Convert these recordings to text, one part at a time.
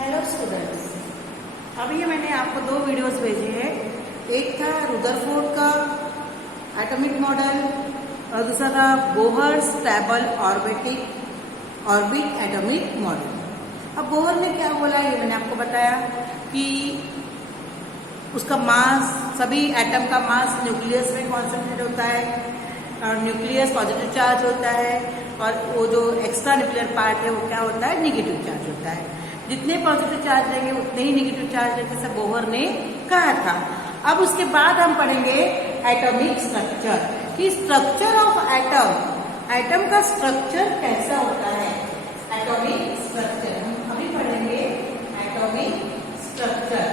Hello students, अभी मैंने आपको दो वीडियोस भेजे हैं। एक था रुदरफोर्ड का एटॉमिक मॉडल और दूसरा था Bohr stable orbit atomic model. अब बोहर ने क्या बोला ये मैंने आपको बताया कि उसका मास, सभी एटम का मास न्यूक्लियस में कॉन्सेंट्रेट होता है और न्यूक्लियस पॉजिटिव चार्ज होता है और वो जो एक्स्ट्रा न्यूक्लियर पार्ट है वो क्या होता है, नेगेटिव चार्ज होता है। जितने पॉजिटिव चार्ज लेंगे उतने ही नेगेटिव चार्ज लेंगे, जैसे बोहर ने कहा था। अब उसके बाद हम पढ़ेंगे एटॉमिक स्ट्रक्चर कि स्ट्रक्चर ऑफ एटम का स्ट्रक्चर कैसा होता है। एटॉमिक स्ट्रक्चर हम अभी पढ़ेंगे। Atomic structure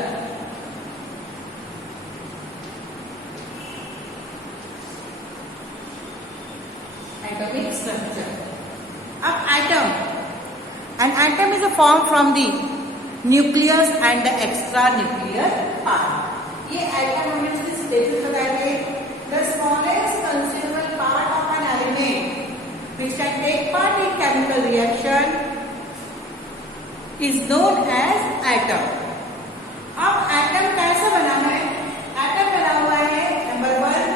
atomic structure. अब an atom is formed from the nucleus and the extranuclear part। ये atom हमने इसकी स्टेटस बताए थे। The smallest considerable part of an element which can take part in chemical reaction is known as atom। अब atom कैसे बना है? atom बना हुआ है नंबर 1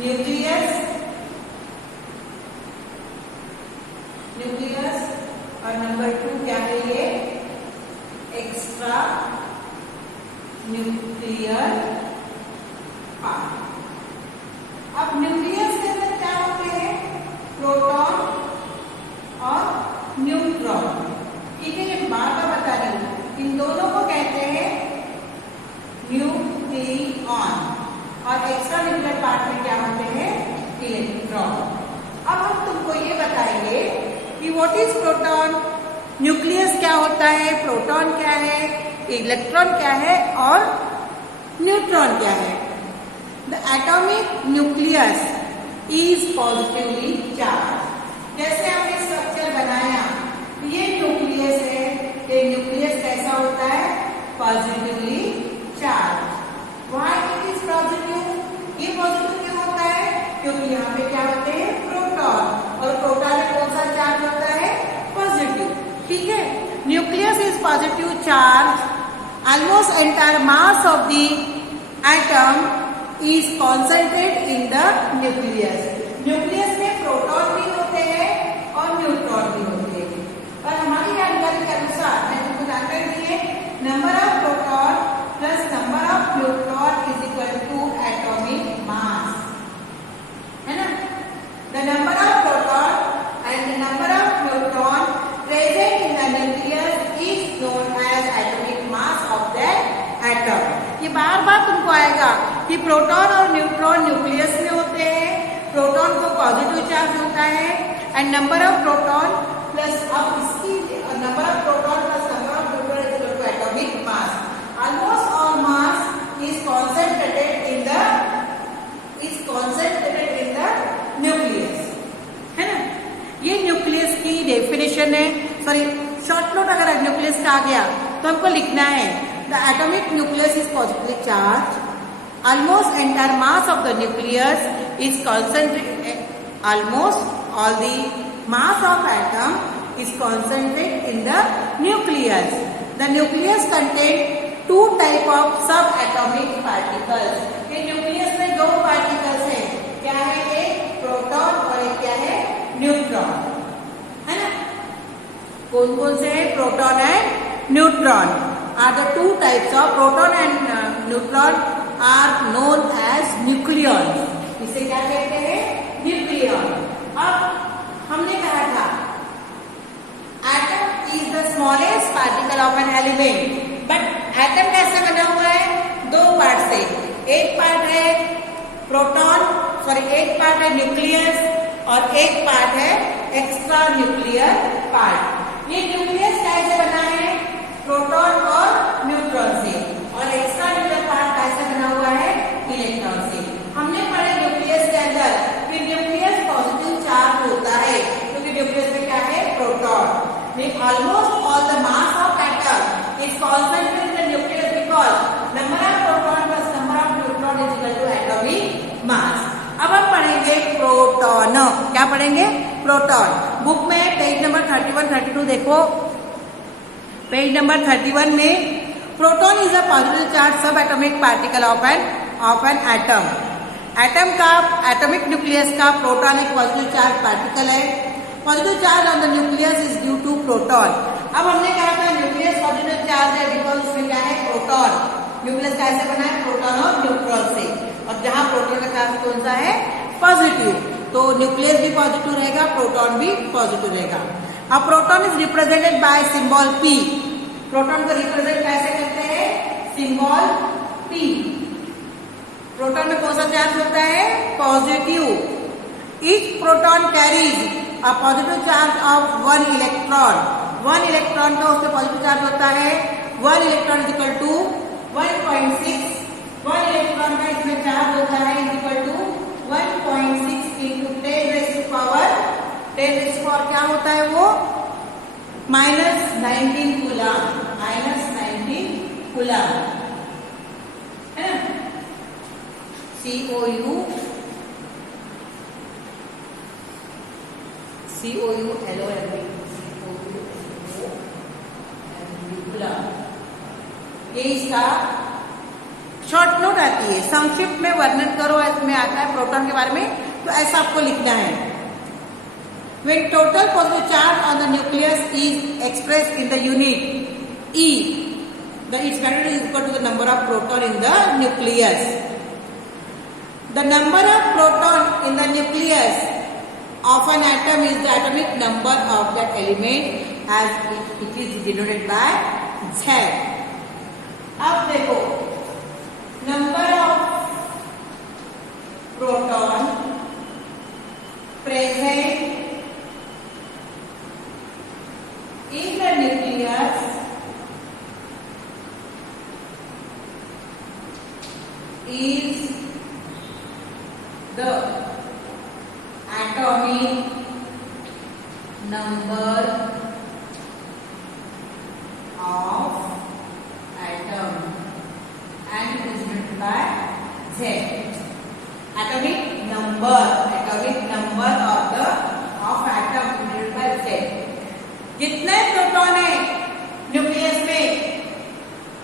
न्यूक्लियस और नंबर 2 क्या है ये एक्स्ट्रा न्यूक्लियर पार्ट। अब न्यूक्लियस के अंदर क्या होते हैं? प्रोटॉन और न्यूट्रॉन। ठीक है, ये बार बार बता रही हूं, इन दोनों को कहते हैं न्यूक्लियॉन और एक्स्ट्रा न्यूक्लियर पार्ट में क्या होते हैं? इलेक्ट्रॉन। अब हम तुमको ये बताएंगे कि व्हाट इज प्रोटॉन, न्यूक्लियस क्या होता है, प्रोटॉन क्या है, इलेक्ट्रॉन क्या है और न्यूट्रॉन क्या है। The atomic nucleus is positively charge. जैसे आपने स्ट्रक्चर बनाया, ये न्यूक्लियस है, ये न्यूक्लियस कैसा होता है? Positively charge. Why it is positive? ये पॉजिटिव क्यों होता है? क्योंकि यहाँ पे क्या होते हैं? प्रोटॉन, और प्रोटॉन में कौन सा चार्ज होता है? पॉजिटिव। ठीक है, nucleus is positive charge. Almost entire mass of the atom is concentrated in the nucleus. Nucleus में प्रोटॉन भी होते हैं और न्यूट्रॉन भी होते हैं। और हमारी जानकारी के अनुसार मैं तुमको जानकारी दी है, number of proton plus number of neutron is equal to atomic mass, है ना। The number of proton and the number of neutron present in the nucleus is known as atomic mass of that atom। ये बार बार तुमको आएगा कि proton और neutron nucleus में होते हैं, प्रोटॉन को पॉजिटिव चार्ज होता है and number of proton plus अब इसकी number of proton plus number of neutron is equal to atomic mass. Almost all mass is concentrated in the nucleus, है ना। ये न्यूक्लियस की डेफिनेशन है। सॉरी, शॉर्ट नोट अगर न्यूक्लियस का आ गया तो हमको लिखना है the atomic nucleus is positively charged. Almost entire mass of the nucleus is concentrated. Almost all the mass of atom is concentrated in the nucleus. The nucleus contain 2 type of सब atomic particles. ये nucleus में 2 particles हैं, क्या है? एक proton और एक क्या है? न्यूट्रॉन, है ना। कौन कौन से हैं? Proton and neutron are the 2 types of proton and neutron are known as nucleon. इसे क्या कहते हैं? न्यूक्लियॉन। अब हमने कहा था atom is the smallest particle of an element, but atom कैसे बना हुआ है? 2 पार्ट से। एक पार्ट है प्रोटॉन, एक पार्ट है न्यूक्लियस और एक पार्ट है एक्स्ट्रा न्यूक्लियर पार्ट। ये न्यूक्लियस कैसे बना है? प्रोटॉन और न्यूट्रॉन से, और एक्स्ट्रा न्यूक्लियर पार्ट कैसे बना हुआ है? इलेक्ट्रॉन से। हमने पढ़े न्यूक्लियस के अंदर कि न्यूक्लियस पॉजिटिव चार्ज होता है, क्योंकि न्यूक्लियस में क्या है? Proton. Almost all the mass of atom is concentrated in the nucleus because number of proton plus number of neutron is equal to atomic mass. अब हम पढ़ेंगे प्रोटॉन। क्या पढ़ेंगे? प्रोटॉन। बुक में पेज नंबर 31-32 देखो। पेज नंबर 31 में proton is a positive charge sub atomic particle of an atom. Atom का atomic nucleus का प्रोटॉन एक पॉजिटिव चार्ज पार्टिकल है। Positive charge on the nucleus is due to proton. अब हमने कहा था न्यूक्लियस पॉजिटिव चार्ज है बिकॉज उसमें क्या है, प्रोटॉन। न्यूक्लियस कैसे बना है, प्रोटॉन और न्यूट्रॉन से, और जहां प्रोटॉन का चार्ज कौन सा है, पॉजिटिव, तो न्यूक्लियस भी पॉजिटिव रहेगा, प्रोटॉन भी पॉजिटिव रहेगा। अब proton is represented by symbol P। Proton को रिप्रेजेंट कैसे करते हैं, सिंबल P। प्रोटॉन में कौन सा चार्ज होता है, positive. Each proton carries a positive charge of 1 electron. 1 electron का उसमें पॉजिटिव चार्ज होता है 1 electron is equal to 1.6। 1 electron का इसमें चार्ज होता है is equal to 1.6 into 10 raise to power 10 raise to power क्या होता है वो, -19 कूलम। -19 कूलम है ना, COU ये इसका शॉर्ट नोट आती है, संक्षिप्त में वर्णन करो इसमें आता है प्रोटॉन के बारे में, तो ऐसा आपको लिखना है। When total positive charge on the nucleus is expressed in the unit E, its magnitude is equal to the number of proton in the nucleus. The number of proton in the nucleus of an atom is the atomic number of that element as it is denoted by Z. अब देखो, number of proton present in the nucleus is the atomic number of atom and it is written by Z. Atomic number of atom written by Z. जितने proton है nucleus में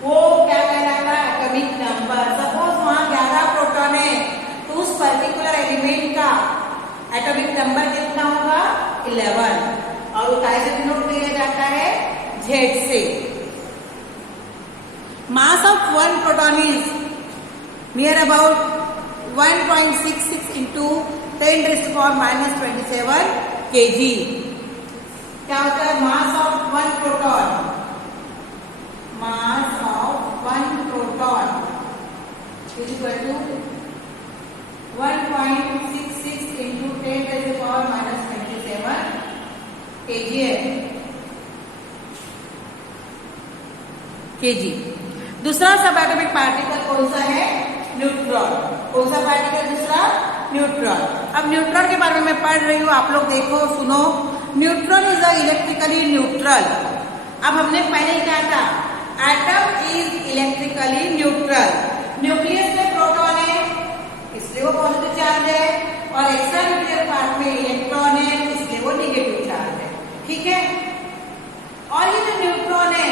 वो क्या कहलाता है, atomic number. Suppose वहां 11 proton है तो उस पर्टिकुलर एलिमेंट का एटॉमिक नंबर कितना होगा, 11, और वो कैसे डिनोट किया जाता है, Z से। Mass of 1 proton is near about 1.66 into 10 raise to power -27 kg। क्या होता है, mass of 1 proton, mass of 1 proton is equal to 1.66 into 10 raise to power -27 kg है, kg। दूसरा सब एटॉमिक पार्टिकल कौन सा है, न्यूट्रॉन। कौन सा पार्टिकल दूसरा, न्यूट्रॉन। अब न्यूट्रॉन के बारे में मैं पढ़ रही हूँ, आप लोग देखो सुनो। Neutron is a electrically neutral. अब हमने पहले क्या था, atom is electrically neutral. Nucleus में प्रोटॉन है इसलिए वो पॉजिटिव चार्ज है, और एक्स्ट्रा न्यूक्लियर पार्ट में इलेक्ट्रॉन है इसलिए वो नेगेटिव चार्ज है, ठीक है। और ये जो न्यूट्रॉन है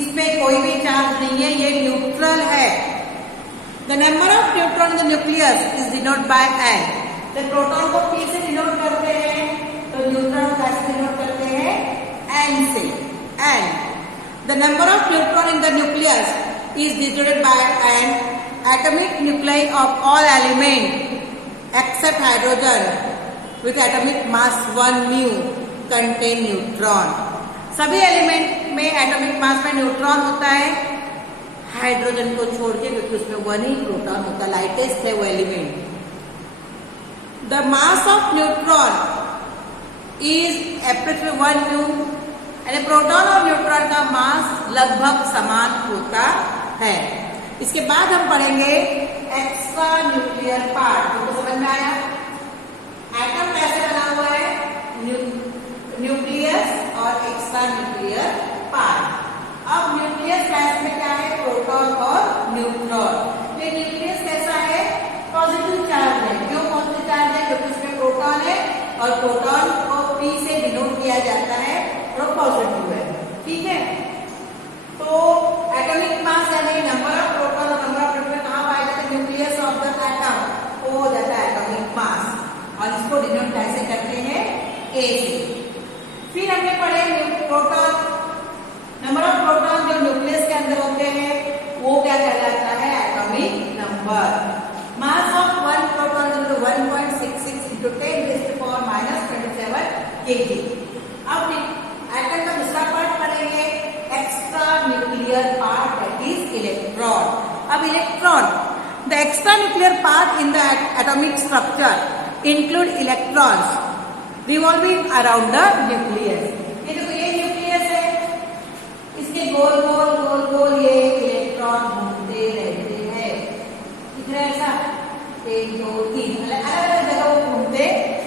इसमें कोई भी चार्ज नहीं है, ये न्यूट्रल है। The number of neutron in the nucleus is denote by N। तो प्रोटॉन को P से डिनोट करते हैं, तो न्यूट्रॉन कैसे डिनोट करते हैं, N से, N। The number of neutron in the nucleus is denoted by N। Atomic nuclei of all element except hydrogen with atomic mass 1 म्यू कंटेन न्यूट्रॉन। सभी एलिमेंट में एटॉमिक मास में न्यूट्रॉन होता है, हाइड्रोजन को छोड़ के, क्योंकि उसमें 1 ही प्रोटॉन होता है, लाइटेस्ट है वो element. The mass of neutron is approximately 1 mu, यानी प्रोटॉन और न्यूट्रॉन का मास लगभग समान होता है। इसके बाद हम पढ़ेंगे एक्स्ट्रा न्यूक्लियर पार्ट। तो समझ में आया एटम कैसे बना हुआ है, न्यूक्लियस और एक्स्ट्रा न्यूक्लियर पार्ट। अब न्यूक्लियस गैस में क्या है, प्रोटॉन और न्यूट्रॉन। ये न्यूक्लियस कैसा है, पॉजिटिव चार्ज है। क्यों पॉजिटिव चार्ज है, क्योंकि उसमें प्रोटॉन है और प्रोटॉन को P से डिनोट किया जाता है और पॉजिटिव है, ठीक है। फिर हमने पढ़े प्रोटॉन, नंबर ऑफ प्रोटॉन जो न्यूक्लियस के अंदर होते हैं वो क्या कहलाता है, atomic number. Mass of one proton 1.66 into 10⁻⁻27 kg। अब एटम का दूसरा पार्ट पढ़ेंगे, extra nuclear part, that is electron. अब electron, the extra nuclear part in the atomic structure include electrons revolving around the nucleus. ये देखो ये nucleus है, इसके गोल गोल गोल गोल ये इलेक्ट्रॉन घूमते रहते हैं, दिख रहा है ऐसा, 1 2 3 अलग अलग जगह वो घूमते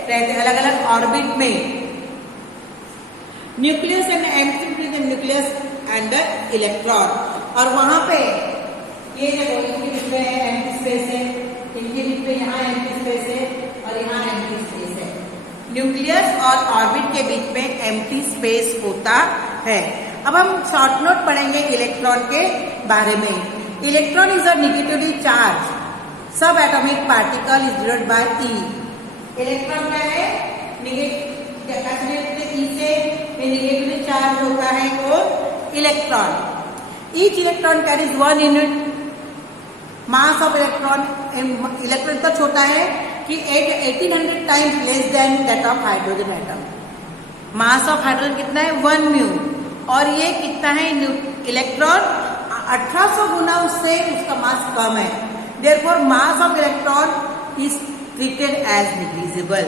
रहते हैं, अलग अलग ऑर्बिट में। Nucleus and empty nucleus and the electron, और वहां पे ये देखो इनके बीच में एम्प्टी स्पेस है, इनके बीच में यहाँ एम्प्टी स्पेस है और यहाँ एम्प्टी स्पेस है। न्यूक्लियस और ऑर्बिट के बीच में एम्प्टी स्पेस होता है। अब हम शॉर्ट नोट पढ़ेंगे इलेक्ट्रॉन के बारे में। Electron is a negatively charge sub atomic particle is denoted by e. Electron क्या है, ई से नेगेटिवली चार्ज होता है वो electron. Each electron carries 1 unit mass of electron. Electron इतना छोटा है कि 1800 times less than that of hydrogen atom. Mass of hydrogen कितना है, 1 म्यू, और ये कितना है इलेक्ट्रॉन 1800 गुना उससे उसका मास कम है। Therefore mass of electron is treated as negligible,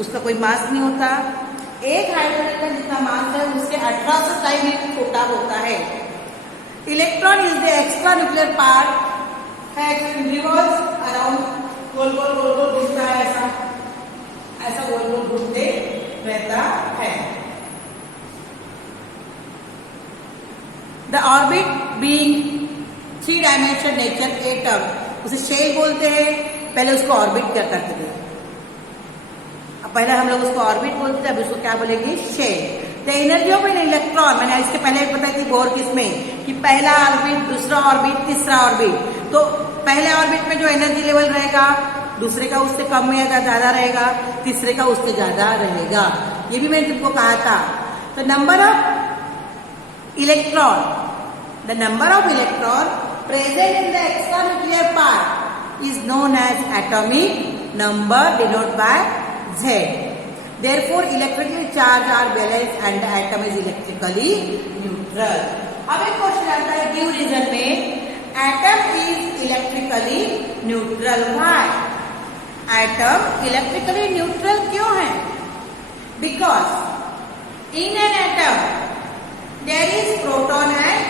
उसका कोई मास नहीं होता। एक हाइड्रोजन का जितना मास है उससे 1800 टाइम छोटा होता है। Electron is the extra nuclear part revolves around, गोल गोल गोल गोल घूमता है, ऐसा गोल गोल घूमते रहता है। The orbit being 3 dimension nature atom, उसे शेल बोलते हैं, पहले उसको ऑर्बिट क्या करते थे, पहले हम लोग उसको ऑर्बिट बोलते थे, अब उसको क्या बोलेंगे, shell. The energy of an electron, मैंने इसके पहले बताई थी बोर किसमें, कि पहला ऑर्बिट, दूसरा ऑर्बिट, तीसरा ऑर्बिट। तो पहले ऑर्बिट में जो एनर्जी लेवल रहेगा दूसरे का उससे कम या ज्यादा रहेगा, तीसरे का उससे ज्यादा रहेगा। ये भी मैंने तुमको कहा था। तो number of electron, the number of electron present in the extra nuclear part is known as atomic number denote by Z। Therefore, electrically charged are balanced and the atom is electrically neutral. अब एक question आता है give reason में, atom is electrically neutral. Why? Atom electrically neutral क्यों है? Because in an atom there is proton and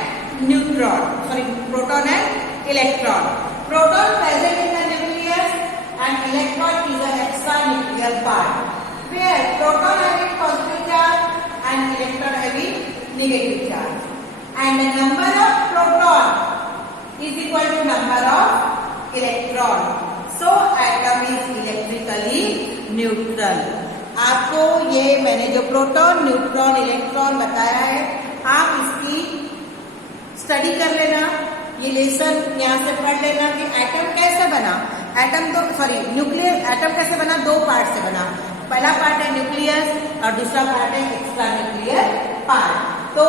neutron, sorry proton and electron. Proton present in the nucleus and electron is an extra nuclear part where proton having positive charge and electron having negative charge, and the number of proton is equal to number of electron, so atom is electrically neutral। आपको ये मैंने जो proton, neutron, electron बताया है, आप इसकी study कर लेना, ये लेसन यहाँ से पढ़ लेना कि एटम कैसे बना। एटम तो सॉरी न्यूक्लियर, एटम कैसे बना, 2 पार्ट से बना। पहला पार्ट है न्यूक्लियस और दूसरा पार्ट है एक्स्ट्रा न्यूक्लियर पार्ट। तो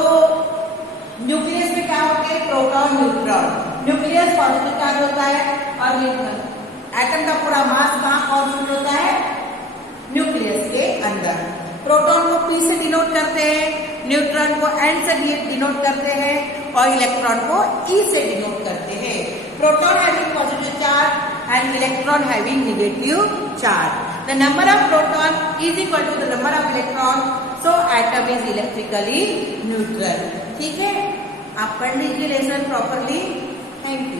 न्यूक्लियस में क्या होते हैं, proton, neutron. Nucleus positive charge होता है और एटम का पूरा मास कहाँ कॉन्सेंट्रेट होता है, न्यूक्लियस के अंदर। प्रोटॉन को P से डिनोट करते हैं, न्यूट्रॉन को N से डिनोट करते हैं और इलेक्ट्रॉन को E से डिनोट करते हैं। Proton having positive charge and electron having negative charge. The number of proton is equal to the number of electron, so atom is electrically neutral। ठीक है, आप पढ़ लीजिए लेसन प्रॉपरली। Thank you.